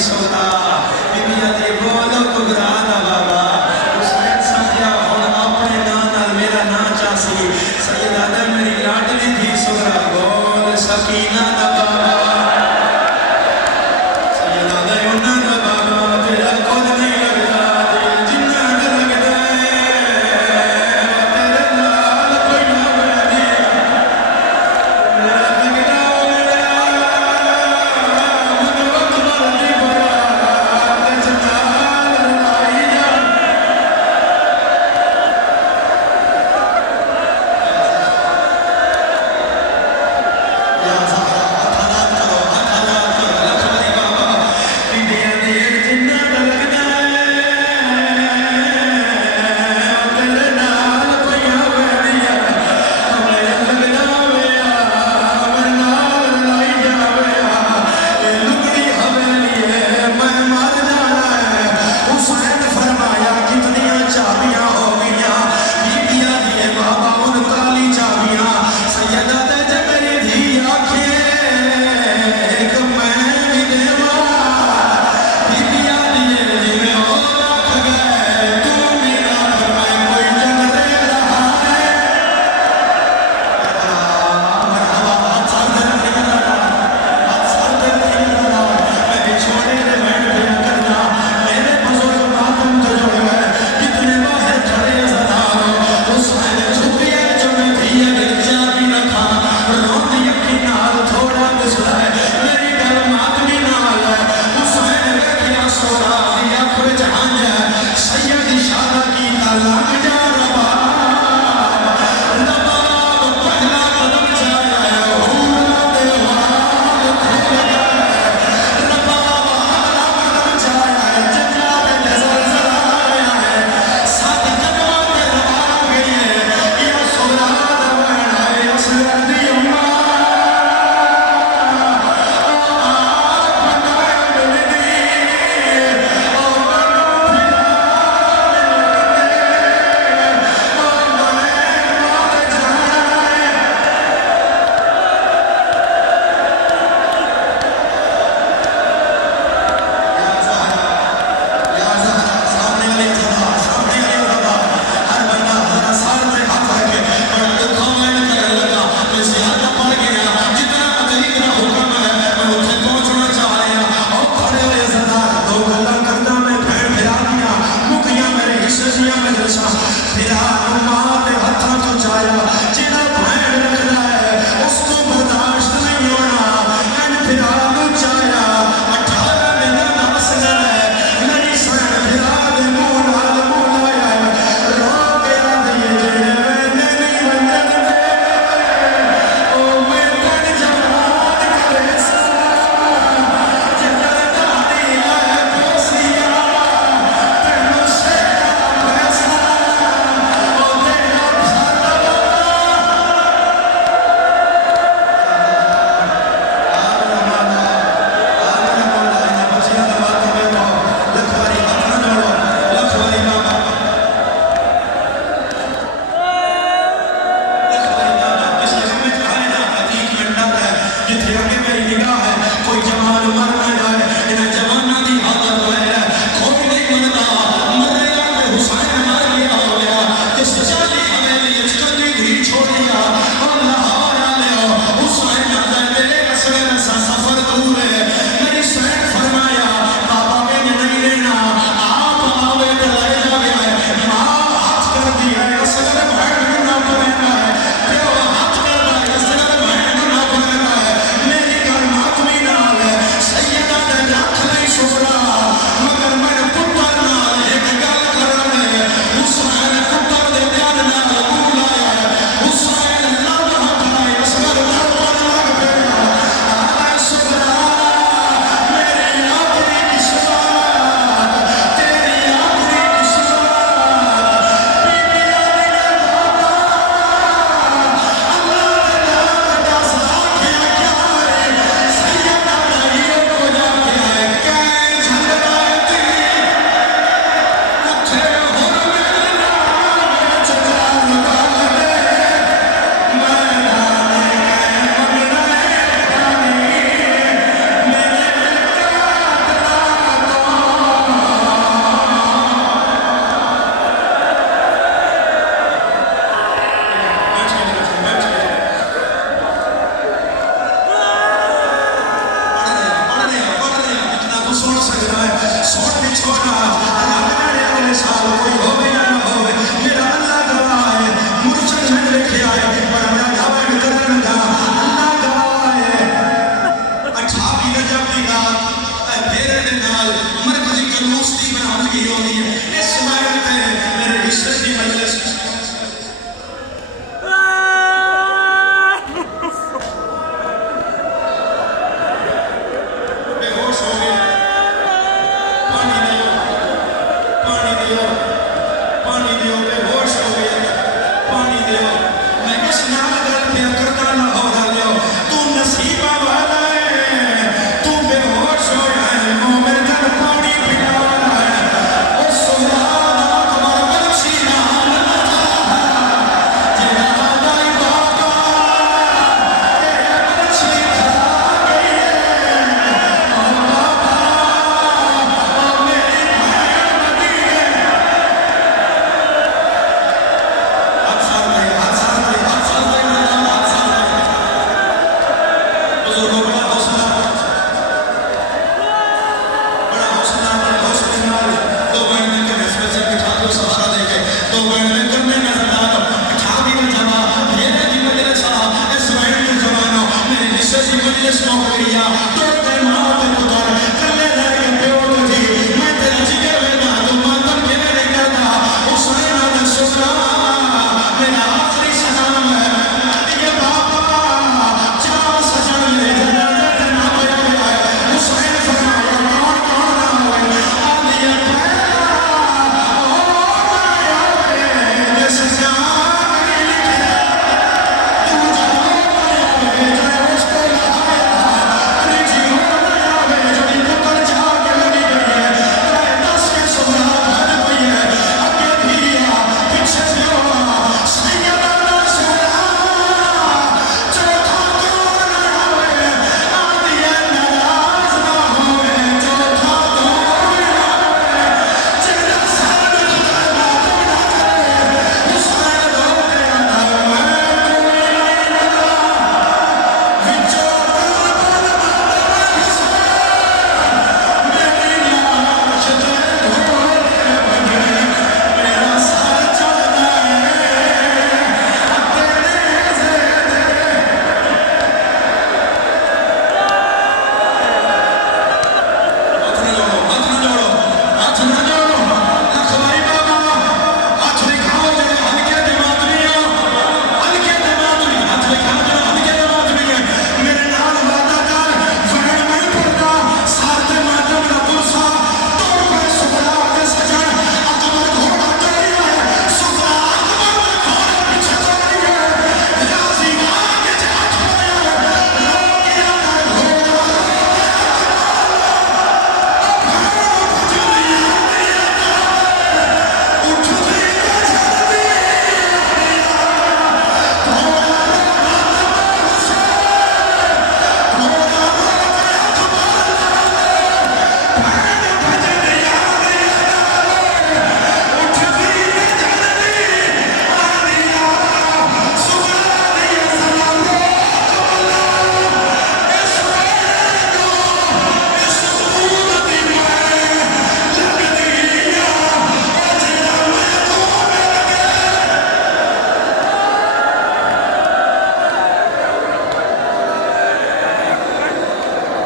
सोना बीबिया दे बोलो कुबरा दा बाबा हुसैन सखिया हुन अपने नां नाल मेरा नां चासी सैयदा दा मेरी लाडली थी सोना बोल सकीना दा बाबा सैयदा दा उन्ना दा बाबा तेरा खुद नहीं लगदा दिल जिन्ना दा लगदा तेरे नाल कोई ना वैदी मेरा लगदा तू सुन सकता है, सुन भी छोड़ा रब जाने अगले साल कोई होवे या ना होवे, मेरा अल्लाह गवाह है, मुर्शद ने लिखे आए पर मैं दावा नहीं करना लगा, अल्लाह गवाह है। 28 रजब की रात फेरे दे नाल मरकजी जुलूस दी बनावटी होनी है, इस बात पे मेरे हिस्से की मजलिस बेहोश हो गए। पानी दियो, पानी दियो, पानी दियो, बेहोश हो गए, पानी दियो। मैं इस नाल गल पे करता ना हो डालियो, तू नसीबा वाला है, तू बेहोश हो है, मोमिन का पानी पिला वाला है। ओ सुभान तुम्हारा बख्शी नाम जिना दाई बाबा तेरे बख्शी खा गई है, ओ बाबा ओ मेरी भैन मदीने। हाथ साथ दे, हाथ साथ दे, हाथ साथ दे, हाथ साथ दे। बुजुर्गों बड़ा हौसला, बड़ा हौसला, बड़े हौसले नाल दो बहन के हस्बे से बिठा दो, सहारा देके दो बहन करने नजरदार बिठा दी ना जमा ये दी मजलिस इस बहन के जवानों मेरे हिस्से की मजलिस मौका लिया।